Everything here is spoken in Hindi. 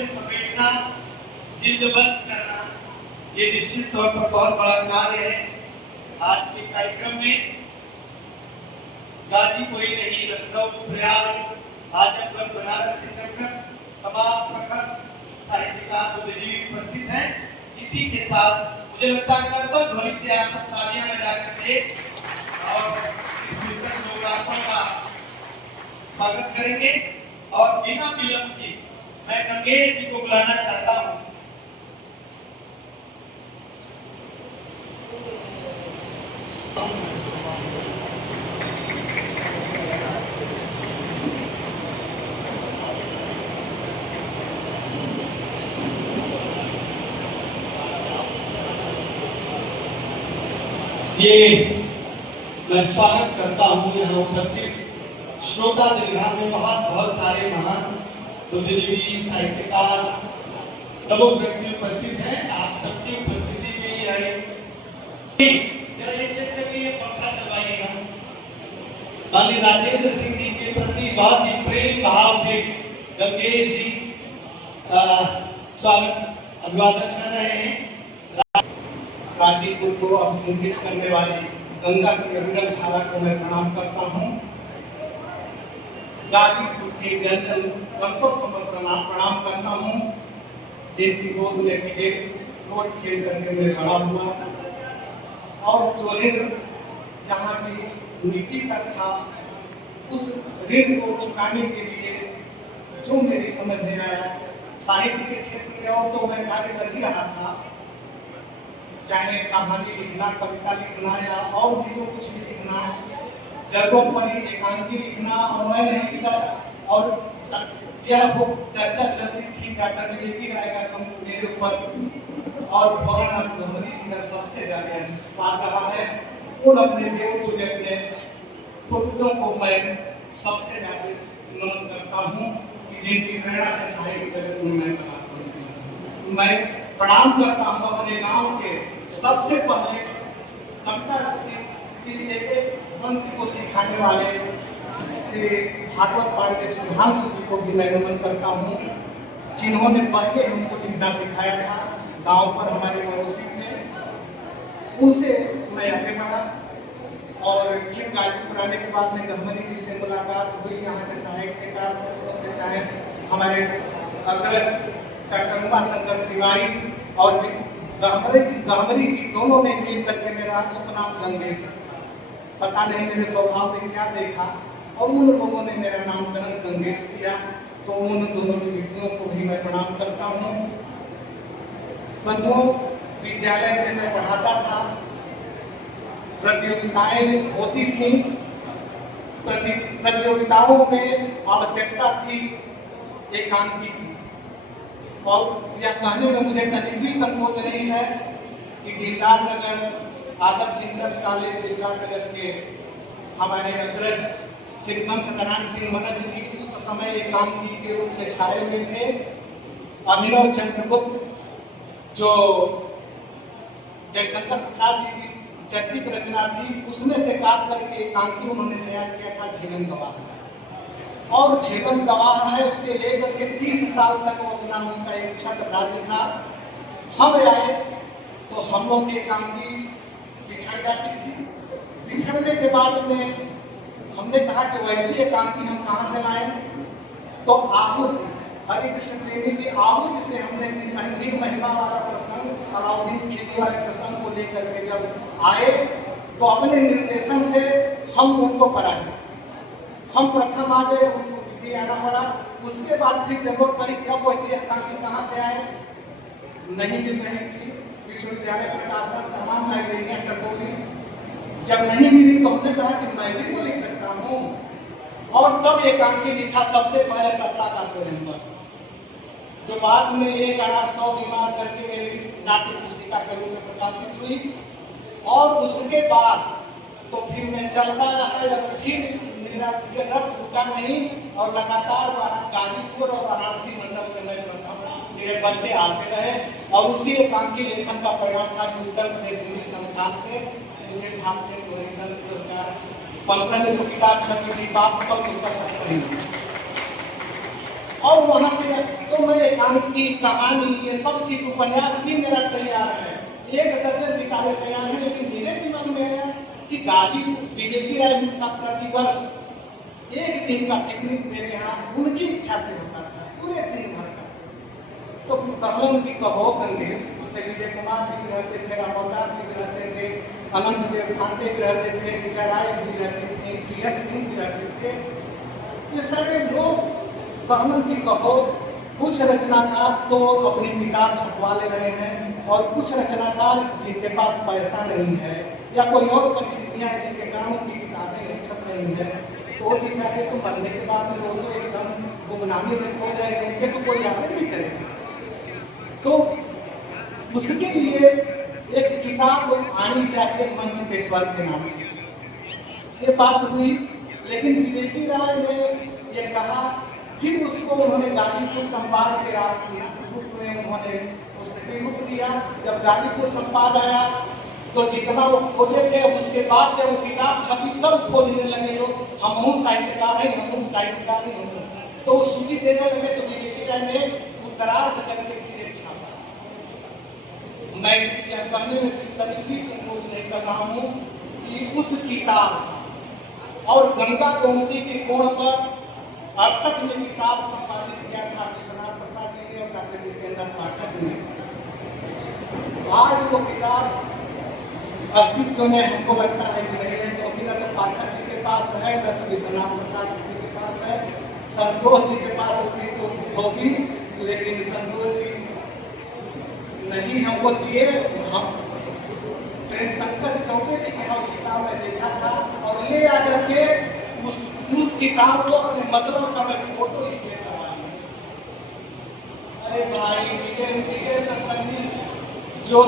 में समेटना, जिल्दबंद करना, ये निश्चित तौर पर बहुत बड़ा कार्य है। आज के कार्यक्रम में गाजीपुर ही नहीं, लखनऊ, प्रयाग, आजमगढ़, बनारस से चलकर तमाम प्रखर साहित्यकार बुद्धिजीवी उपस्थित हैं। इसी के साथ मुझे लगता है करतब ध्वनि से आप सब तालियां बजा करके और इस पुस्तक लोकार्पण का स्वागत करेंगे। और बिना विलंब के मैं गंगेश जी को बुलाना चाहता हूं। ये मैं स्वागत करता हूँ यहाँ उपस्थित श्रोता दीर्घा में बहुत सारे महान बुद्धिजीवी, साहित्यकार, प्रमुख व्यक्ति उपस्थित हैं। आप सबकी उपस्थिति में आए। जरा ये चेक करिए, ये पंखा चलवाइएगा। माननीय राजेंद्र सिंह जी के प्रति बहुत ही प्रेम भाव से गंगेश जी स्वागत अभिवादन कर रहे हैं। गाजीपुर को अभिषेचित करने वाली गंगा की अविरल धारा को मैं प्रणाम करता हूँ। गाजीपुर के जन जन को मैं प्रणाम करता हूँ, जिनकी गोद में रोज खेल करके मैं बड़ा हुआ। और जो ऋण यहाँ की मिट्टी का था, उस ऋण को चुकाने के लिए जो मेरी समझ में आया, साहित्य के क्षेत्र में और तो मैं कार्य कर ही रहा था, चाहे कहानी लिखना, कविता लिखना या और भी जो कुछ भी लिखना, जरूरत पड़ी एकांकी लिखना, और मैं नहीं लिखता था। और यह वो चर्चा चलती थी डॉक्टर विवेकी राय का जो मेरे ऊपर और भोलानाथ गहमरी जी का सबसे ज्यादा आशीर्वाद रहा है। उन अपने देव तुल्य अपने पूर्वजों को मैं सबसे ज्यादा नमन करता हूँ कि जिनकी प्रेरणा से साहित्य जगत में मैं पदार्पण। मैं प्रणाम करता हूँ अपने गांव के सबसे पहले कविता के लिए मंत्र को सिखाने वाले श्री भागवत पांडे सुधांशु जी को भी मैं नमन करता हूँ, जिन्होंने पहले हमको लिखना सिखाया था। गांव पर हमारे पड़ोसी थे, उनसे मैं आगे बढ़ा और फिर गाजीपुर आने के बाद में गहमरी जी से मुलाकात हुई। यहाँ के साहित्यकार से, चाहे हमारे अग्रज डॉक्टर उमाशंकर तिवारी और गहमरी जी दोनों ने मिल करके मेरा उपनाम गंगेश रखा। पता नहीं मेरे स्वभाव में क्या देखा और उन लोगों ने मेरा नामकरण गंगेश किया। तो उन दोनों विद्यार्थियों को भी मैं प्रणाम करता हूँ। बंधुओं, विद्यालय में मैं पढ़ाता था, प्रतियोगिताएं होती थी। प्रतियोगिताओं में आवश्यकता थी एकांकी की, और यह कहने में मुझे कभी भी संकोच नहीं है कि दिलदार नगर आदर्श इंटर कॉलेज दिलदार नगर के हमारे अग्रज श्री वंशनारायण सिंह मनज जी उस समय एकांकी के रूप में छाए हुए थे। अभिनव चंद्रगुप्त जो जयशंकर प्रसाद जी की चर्चित रचना थी, उसमें से काट करके एकांकी उन्होंने तैयार किया था झेलम गवाह। और झेलम गवाह है उससे लेकर के 30 साल तक वो अपना उनका एक छत्र राज्य था। हम आए तो हम लोग की एकांकी पिछड़ जाती थी। पिछड़ने के बाद में हमने कहा कि वैसी एकांकी हम कहाँ से लाएं, तो आहुति, हरि कृष्ण प्रेमी की आहुति से हमने वीर महिमा वाला प्रसंग, अलाउद्दीन खिलजी वाले प्रसंग को लेकर के जब आए तो अपने निर्देशन से हम उनको पराजित किए। हम प्रथम आ गए, उनको विधि आना पड़ा। उसके बाद फिर जरूरत पड़ी कि अब वैसी एकांकी कहाँ से आए, नहीं मिल रही थी। विश्वविद्यालय प्रकाशन तमाम लाइब्रेरियाँ टटोली, जब नहीं मिली तो हमने कहा कि मैं भी तो लिख सकता हूँ। और तब एकांकी लिखा सबसे पहले सत्ता का स्वयंवर, जो बाद में 1,100 बीमार करके मेरी नाट्य पुस्तिका के रूप में प्रकाशित हुई। और उसके बाद तो फिर मैं चलता रहा, और फिर मेरा रथ रुका नहीं, और लगातार गाजीपुर और वाराणसी मंडल में मैं प्रथम, मेरे बच्चे आते रहे। और उसी एकांकी लेखन का परिणाम था कि उत्तर प्रदेश हिंदी संस्थान से मुझे भारतीय हरिश्चंद्र पुरस्कार 15 में जो किताब छपी थी बाप पर उसका संकलन। और वहाँ से तो मैं एकांत की कहानी ये सब चीज उपन्यास भी मेरा तैयार है, एक दर्जन किताबें तैयार हैं, लेकिन मेरे दिमाग में है कि गाजीपुर विवेकी राय का प्रतिवर्ष एक दिन का पिकनिक मेरे यहाँ उनकी इच्छा से होता था, पूरे दिन भर का। तो कहलन की कहो गंगेश, उसमें विजय कुमार जी भी रहते थे, रामोदास जी भी रहते थे, अनंत देव पांडे भी रहते थे, विजयराय जी भी रहते थे, प्रियर सिंह भी रहते थे। ये सारे लोग कहलन की कहो, कुछ रचनाकार तो अपनी किताब छपवा ले रहे हैं और कुछ रचनाकार जिनके पास पैसा नहीं है या कोई और परिस्थितियां हैं जिनके कारण उनकी किताबें नहीं छप रही हैं, तो वो बेचारे तो मरने के बाद में वो तो एकदम गुमनामी में खो जाएंगे, उनके तो कोई याद नहीं करेगा। तो उसके लिए एक किताब आनी चाहिए मंचकेश्वर के नाम से, ये बात हुई। लेकिन विवेकी राय ने ये कहा, फिर उसको उन्होंने गाजीपुर संवाद के रूप में उन्होंने पुस्तकीय रूप दिया। जब गाजीपुर संवाद आया तो जितना वो खोजे थे, उसके बाद जब वो किताब छपी तब खोजने लगे लोग, हम साहित्यकार हैं, हम साहित्यकार हैं, हम तो सूची देने लगे। तो विवेकी राय ने उत्तरार्थ करके फिर एक छापा। मैं यह कहने में कभी भी संकोच नहीं कर रहा हूँ कि उस किताब और गंगा गोमती के कोण पर 68 में किताब संपादित किया था विश्वनाथ प्रसाद जी ने और डॉक्टर जितेंद्र पाठक ने। आज वो किताब अस्तित्व में हमको लगता है कि नहीं है, क्योंकि न तो पाठक जी के पास है, न तो विश्वनाथ प्रसाद जी के पास है। संतोष जी के पास होती तो होगी, लेकिन संतोष जी नहीं हमको दिए। हम प्रेम शंकर चौबे जी के यहाँ किताब में देखा था और ले आकर के उस किताब को अपने मतलब का मैं फोटो स्टेट करवा लिया। अरे भाई विजय शंकर जो